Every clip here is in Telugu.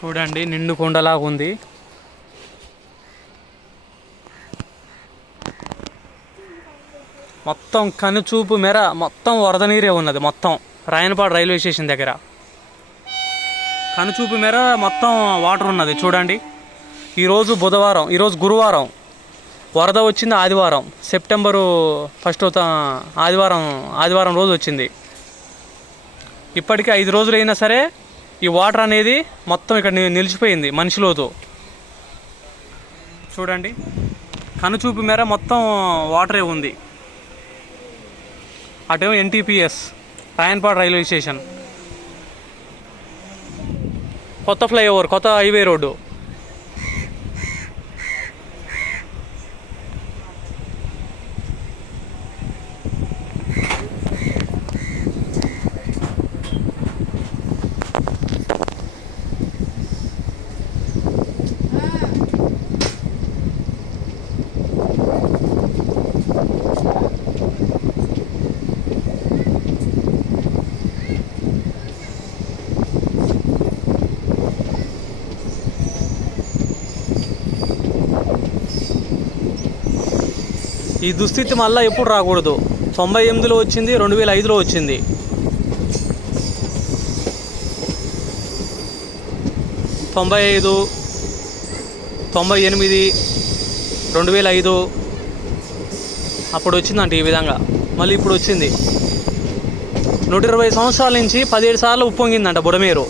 చూడండి నిండు కొండలాగా ఉంది. మొత్తం కనుచూపు మేర మొత్తం వరద నీరే ఉన్నది మొత్తం రాయనపాడు రైల్వే స్టేషన్ దగ్గర. కనుచూపు మేర మొత్తం వాటర్ ఉన్నది చూడండి. ఈరోజు బుధవారం ఈరోజు గురువారం వరద వచ్చింది ఆదివారం సెప్టెంబరు ఫస్ట్ ఆదివారం ఆదివారం రోజు వచ్చింది. ఇప్పటికీ ఐదు రోజులు అయినా సరే ఈ వాటర్ అనేది మొత్తం ఇక్కడ నిలిచిపోయింది మనిషిలోతో చూడండి. కనుచూపు మేర మొత్తం వాటరే ఉంది. అటేమో ఎన్టీపీఎస్ రాయన్పాడు రైల్వే స్టేషన్. కొత్త ఫ్లైఓవర్ కొత్త హైవే రోడ్డు. ఈ దుస్థితి మళ్ళీ ఎప్పుడు రాకూడదు. తొంభై ఎనిమిదిలో వచ్చింది రెండు వేల ఐదులో వచ్చింది. తొంభై ఐదు తొంభై ఎనిమిది రెండు వేల ఐదు. అప్పుడు వచ్చిందంట ఈ విధంగా. మళ్ళీ ఇప్పుడు వచ్చింది నూట ఇరవై సంవత్సరాల నుంచి పదిహేడు సార్లు ఉప్పొంగిందంట బుడమేరు.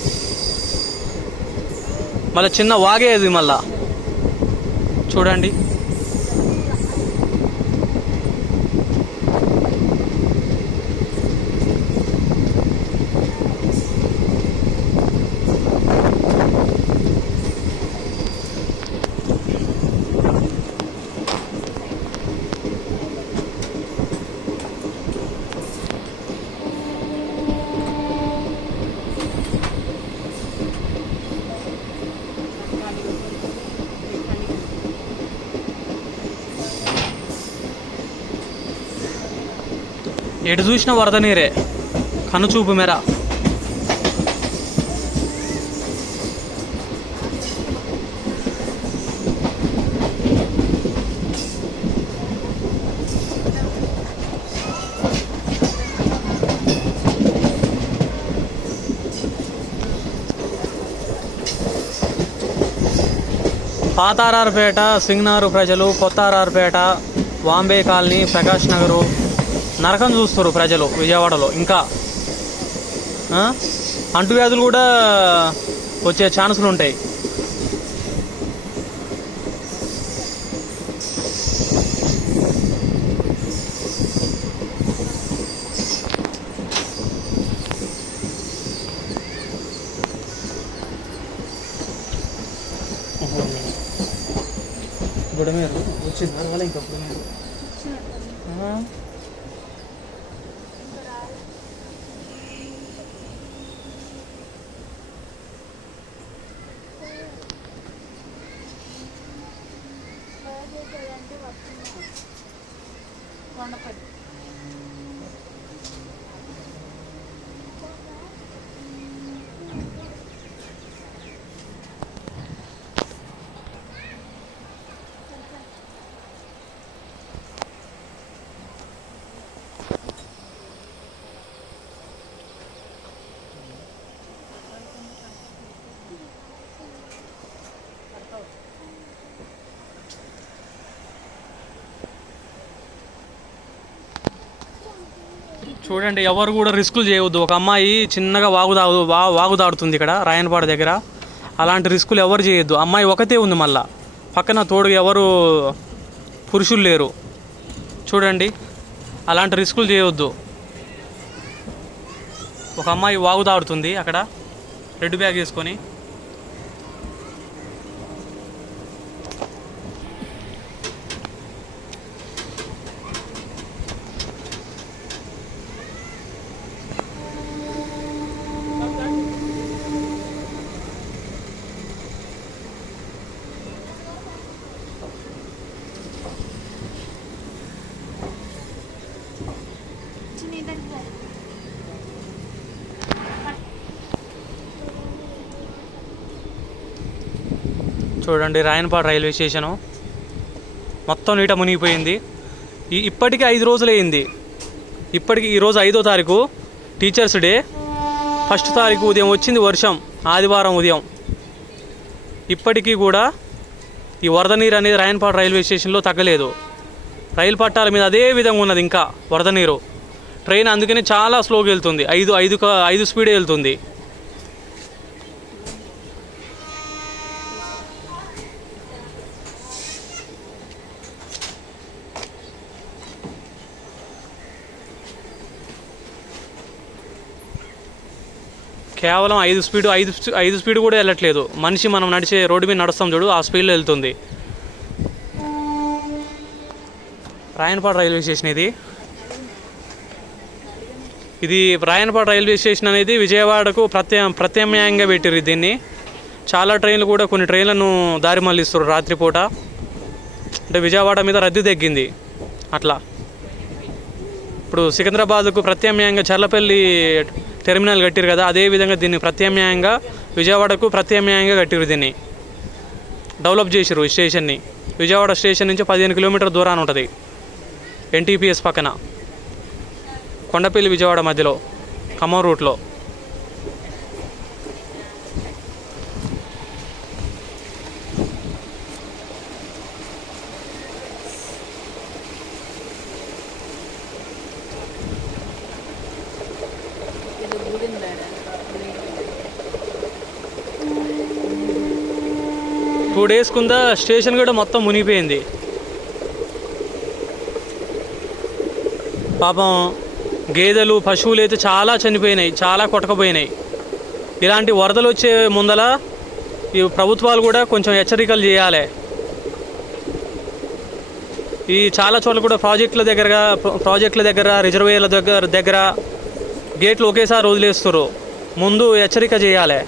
మళ్ళీ చిన్న వాగే అది మళ్ళా. చూడండి. ఎటు చూసిన వరద నీరే కనుచూపు మేర. పాతారారుపేట సింగనారు ప్రజలు కొత్తారారుపేట వాంబే కాలనీ ప్రకాష్ నగరు. నరకం చూస్తారు ప్రజలు విజయవాడలో. ఇంకా అంటువ్యాధులు కూడా వచ్చే ఛాన్సులు ఉంటాయి. బుడమేరు వచ్చింది? అరవలే ఇంకా బుడమేరు వస్తుందంటే వస్తుంది. కొండపట్టి చూడండి ఎవరు కూడా రిస్కులు చేయవద్దు. ఒక అమ్మాయి చిన్నగా వాగు తాగు వా వాగు తాడుతుంది ఇక్కడ రాయనపాడు దగ్గర. అలాంటి రిస్కులు ఎవరు చేయొద్దు. అమ్మాయి ఒకతే ఉంది మళ్ళా. పక్కన తోడుగా ఎవరు పురుషులు లేరు. చూడండి అలాంటి రిస్కులు చేయవద్దు ఒక అమ్మాయి వాగు తాడుతుంది అక్కడ రెడ్ బ్యాగ్ వేసుకొని. చూడండి రాయన్పాడు రైల్వే స్టేషను. మొత్తం నీట మునిగిపోయింది. ఈ ఇప్పటికీ ఐదు రోజులు అయింది. ఇప్పటికి ఈరోజు ఐదో తారీఖు టీచర్స్ డే. ఫస్ట్ తారీఖు ఉదయం వచ్చింది వర్షం ఆదివారం ఉదయం. ఇప్పటికీ కూడా ఈ వరద నీరు అనేది రాయన్పాడు రైల్వే స్టేషన్లో తగ్గలేదు. రైలు పట్టాల మీద అదే విధంగా ఉన్నది ఇంకా వరద నీరు. ట్రైన్ అందుకనే చాలా స్లోగా వెళ్తుంది. ఐదు ఐదు ఐదు స్పీడే వెళ్తుంది. కేవలం ఐదు స్పీడ్ ఐదు ఐదు స్పీడ్ కూడా వెళ్ళట్లేదు. మనిషి మనం నడిచే రోడ్డు మీద నడుస్తాం చూడు ఆ స్పీడ్లో వెళ్తుంది. రాయనపాడు రైల్వే స్టేషన్ ఇది. ఇది రాయనపాడు రైల్వే స్టేషన్ అనేది విజయవాడకు ప్రత్యా ప్రత్యామ్నాయంగా పెట్టారు దీన్ని. చాలా ట్రైన్లు కూడా కొన్ని ట్రైన్లను దారి మళ్ళిస్తారు రాత్రిపూట. అంటే విజయవాడ మీద రద్దీ తగ్గింది. అట్లా. ఇప్పుడు సికింద్రాబాద్కు ప్రత్యామ్నాయంగా చర్లపల్లి టెర్మినల్ కట్టిరు కదా అదే విధంగా దీన్ని ప్రత్యామ్నాయంగా విజయవాడకు ప్రత్యామ్నాయంగా కట్టిరు దీన్ని. డెవలప్ చేసిరు ఈ స్టేషన్ని. విజయవాడ స్టేషన్ నుంచి పదిహేను కిలోమీటర్ దూరాన ఉంటుంది. ఎన్టీపీఎస్ పక్కన. కొండపల్లి విజయవాడ మధ్యలో ఖమ్మం రూట్లో. టూ డేస్ కింద స్టేషన్ కూడా మొత్తం మునిగిపోయింది. పాపం గేదెలు పశువులు అయితే చాలా చనిపోయినాయి చాలా కొట్టకపోయినాయి. ఇలాంటి వరదలు వచ్చే ముందల ఈ ప్రభుత్వాలు కూడా కొంచెం హెచ్చరికలు చేయాలి. ఈ చాలా చోట్ల కూడా ప్రాజెక్టుల దగ్గర ప్రాజెక్టుల దగ్గర రిజర్వేయర్ల దగ్గర దగ్గర గేట్లు ఒకేసారి వదిలేస్తారు ముందు హెచ్చరిక చేయాలి.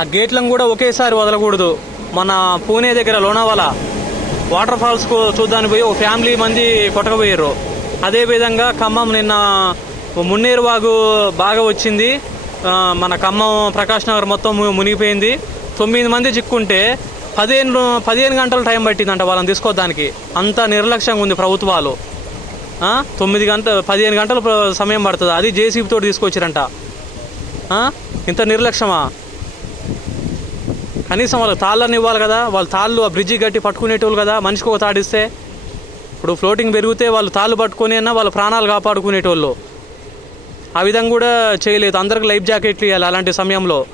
ఆ గేట్లను కూడా ఒకేసారి వదలకూడదు. మన పూణే దగ్గర లోనావాల వాటర్ ఫాల్స్ చూద్దానికి పోయి ఒక ఫ్యామిలీ మంది కొట్టకపోయారు అదేవిధంగా ఖమ్మం నిన్న మున్నేరు వాగు బాగా వచ్చింది. మన ఖమ్మం ప్రకాష్ నగర్ మొత్తం ము- మునిగిపోయింది. తొమ్మిది మంది చిక్కుంటే పదిహేను పదిహేను గంటలు టైం పట్టిందంట వాళ్ళని తీసుకోవడానికి. అంత నిర్లక్ష్యంగా ఉంది ప్రభుత్వాలు. తొమ్మిది గంట పదిహేను గంటలు సమయం పడుతుంది. అది జేసీబీ తోటి తీసుకొచ్చారంట. ఇంత నిర్లక్ష్యమా? కనీసం వాళ్ళకి తాళ్ళని ఇవ్వాలి కదా వాళ్ళు తాళ్ళు ఆ బ్రిడ్జి కట్టి పట్టుకునేటోళ్ళు కదా మనిషికి ఒక తాడిస్తే ఇప్పుడు ఫ్లోటింగ్ పెరిగితే వాళ్ళు తాళ్ళు పట్టుకొని అయినా వాళ్ళ ప్రాణాలు కాపాడుకునేటోళ్ళు. ఆ విధంగా కూడా చేయలేదు. అందరికి లైఫ్ జాకెట్లు ఇవ్వాలి అలాంటి సమయంలో.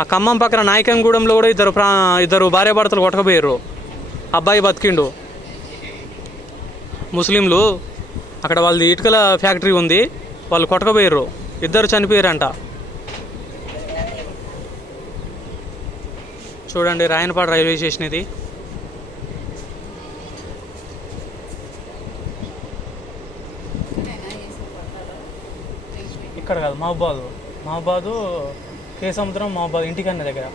ఆ ఖమ్మం పక్కన నాయకంగూడెంలో కూడా ఇద్దరు ప్రా ఇద్దరు భార్యాభర్తలు కొట్టకపోయారు. అబ్బాయి బతికిండు. ముస్లింలు అక్కడ వాళ్ళది ఇటుకల ఫ్యాక్టరీ ఉంది. వాళ్ళు కొట్టకపోయారు. ఇద్దరు చనిపోయారంట. చూడండి రాయనపాడు రైల్వే స్టేషన్ ఇది. ఇక్కడ కాదు మహబాదు. మహబాదు కే సముద్రం మహబాద్ ఇంటికన్న దగ్గర.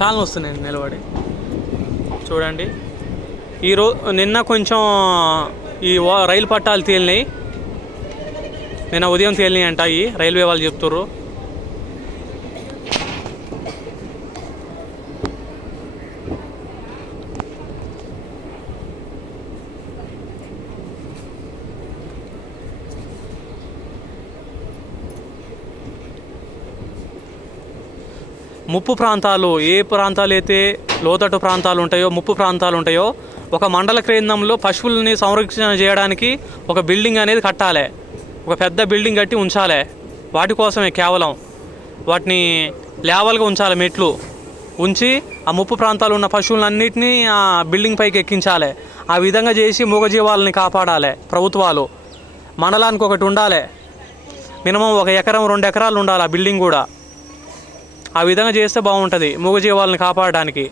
కాలం వస్తున్నాయి నిలబడి. చూడండి. ఈరో నిన్న కొంచెం ఈ రైలు పట్టాలు తేలినాయి. నిన్న ఉదయం తేలినాయి అంట ఈ రైల్వే వాళ్ళు చెప్తుర్రు. ముప్పు ప్రాంతాలు ఏ ప్రాంతాలు అయితే లోతట్టు ప్రాంతాలు ఉంటాయో ముప్పు ప్రాంతాలు ఉంటాయో ఒక మండల కేంద్రంలో పశువుల్ని సంరక్షణ చేయడానికి ఒక బిల్డింగ్ అనేది కట్టాలి. ఒక పెద్ద బిల్డింగ్ కట్టి ఉంచాలి. వాటి కోసమే కేవలం వాటిని లేవల్గా ఉంచాలి మెట్లు. ఉంచి ఆ ముప్పు ప్రాంతాలు ఉన్న పశువులన్నింటినీ ఆ బిల్డింగ్ పైకి ఎక్కించాలి. ఆ విధంగా చేసి మూగజీవాలని కాపాడాలి ప్రభుత్వాలు. మండలానికి ఒకటి ఉండాలి. మినిమం ఒక ఎకరం రెండు ఎకరాలు ఉండాలి ఆ బిల్డింగ్ కూడా. ఆ విధంగా చేస్తే బాగుంటుంది మూగజీవాలను కాపాడడానికి.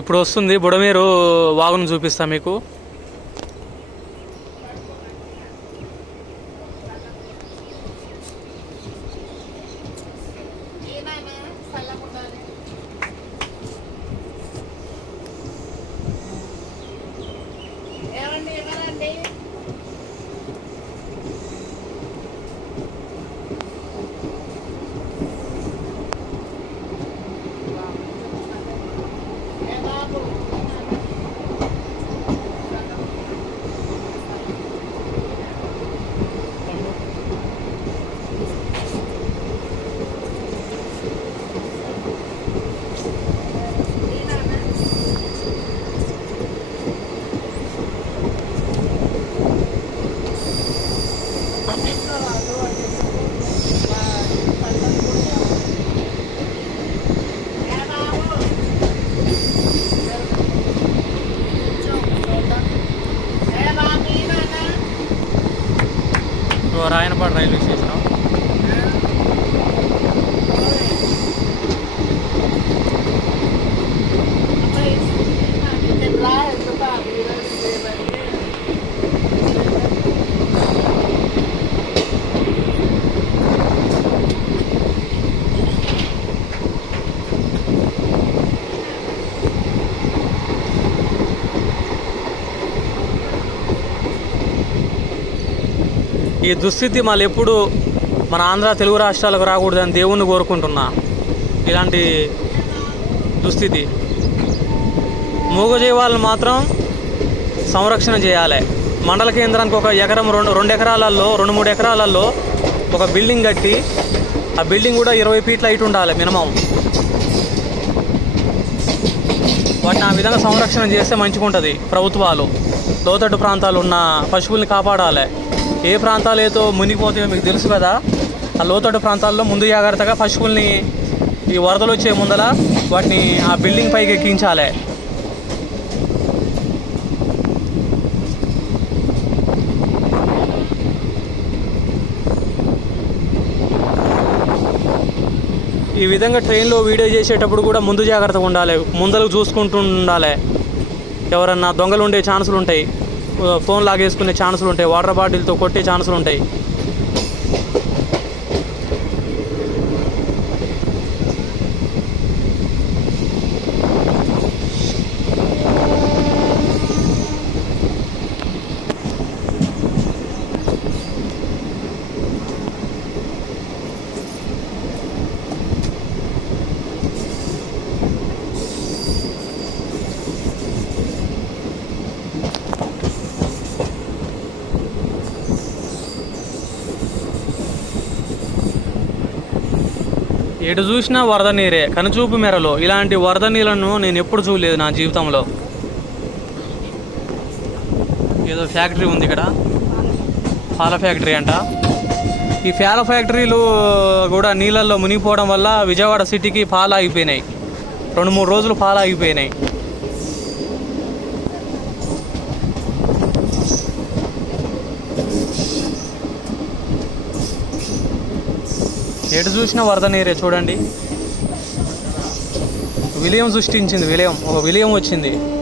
ఇప్పుడు వస్తుంది బుడమేరు వాగును చూపిస్తా మీకు ఏమండి ఎవరండి ఏ బాబు ఏ బాబు ఏ బాబు ఈయననా? ఇదిగో రాయనపాడు రైల్వే స్టేషన్ ఈ దుస్థితి మళ్ళీ ఎప్పుడు మన ఆంధ్ర తెలుగు రాష్ట్రాలకు రాకూడదని దేవుణ్ణి కోరుకుంటున్నా. ఇలాంటి దుస్థితి. మూగజీవాలను మాత్రం సంరక్షణ చేయాలి. మండల కేంద్రానికి ఒక ఎకరం రెండు రెండు ఎకరాలలో రెండు మూడు ఎకరాలలో ఒక బిల్డింగ్ కట్టి ఆ బిల్డింగ్ కూడా ఇరవై ఫీట్ల హైట్ ఉండాలి మినిమం. వాటిని ఆ విధంగా సంరక్షణ చేస్తే మంచిగా ఉంటుంది ప్రభుత్వాలు. లోతట్టు ప్రాంతాలు ఉన్న పశువుల్ని కాపాడాలి. ఏ ప్రాంతాలు ఏదో మునిగిపోతాయో మీకు తెలుసు కదా ఆ లోతట్టు ప్రాంతాల్లో ముందు జాగ్రత్తగా పశువుల్ని ఈ వరదలు వచ్చే ముందల వాటిని ఆ బిల్డింగ్ పైకి ఎక్కించాలి. ఈ విధంగా ట్రైన్లో వీడియో చేసేటప్పుడు కూడా ముందు జాగ్రత్తగా ఉండాలి ముందరకు చూసుకుంటూ ఉండాలి. ఎవరన్నా దొంగలు ఉండే ఛాన్సులు ఉంటాయి ఫోన్ లాగేసుకునే ఛాన్సులు ఉంటాయి వాటర్ బాటిల్తో కొట్టే ఛాన్సులు ఉంటాయి ఎటు చూసినా వరద నీరే కనుచూపు మేరలో. ఇలాంటి వరద నీళ్ళను నేను ఎప్పుడు చూడలేదు నా జీవితంలో. ఏదో ఫ్యాక్టరీ ఉంది ఇక్కడ. పాల ఫ్యాక్టరీ అంట. ఈ పాల ఫ్యాక్టరీలు కూడా నీళ్ళల్లో మునిగిపోవడం వల్ల విజయవాడ సిటీకి పాలు ఆగిపోయినాయి. రెండు మూడు రోజులు పాలు ఆగిపోయినాయి. ఎటు చూసినా వరద నీరే చూడండి. విలయం సృష్టించింది విలయం. ఒక విలియం వచ్చింది.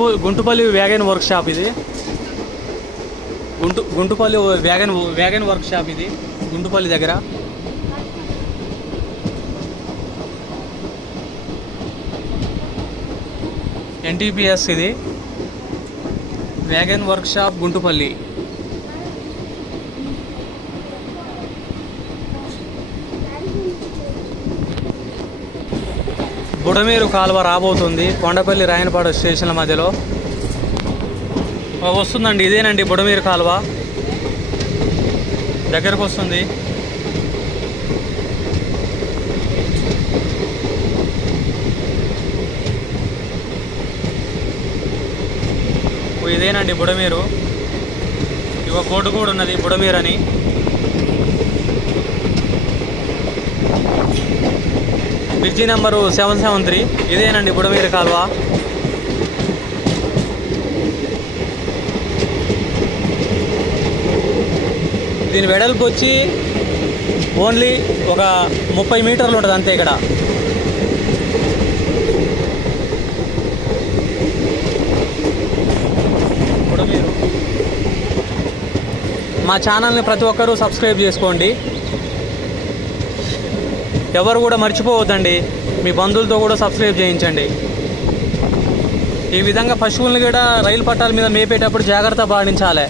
గుంటుపు గుంటుపల్లి వ్యాగన్ వర్క్ షాప్ ఇది. గుంటు Guntupalli wagon wagon workshop ఇది గుంటుపల్లి దగ్గర. ఎన్టీపీఎస్ ఇది. Wagon workshop Guntupalli Budameru కాలువ రాబోతుంది. కొండపల్లి రాయనపాడు స్టేషన్ల మధ్యలో. వస్తుందండి ఇదేనండి బుడమేరు కాలువ. దగ్గరకు వస్తుంది. ఓ, ఇదేనండి బుడమేరు. ఇగో బోర్డు కూడా ఉన్నది బుడమేరు అని. Bridge number seven seven three. ఇదేనండి బుడమీర కాలువ. దీని వెడల్పు వచ్చి ఓన్లీ ఒక ముప్పై మీటర్లు ఉంటుంది అంతే ఇక్కడ. మా ఛానల్ని ప్రతి ఒక్కరూ సబ్స్క్రైబ్ చేసుకోండి. ఎవరు కూడా మర్చిపోవద్దండి. మీ బంధువులతో కూడా సబ్స్క్రైబ్ చేయించండి. ఈ విధంగా పశువులను కూడా రైలు పట్టాల మీద మేపేటప్పుడు జాగ్రత్త పాటించాలి.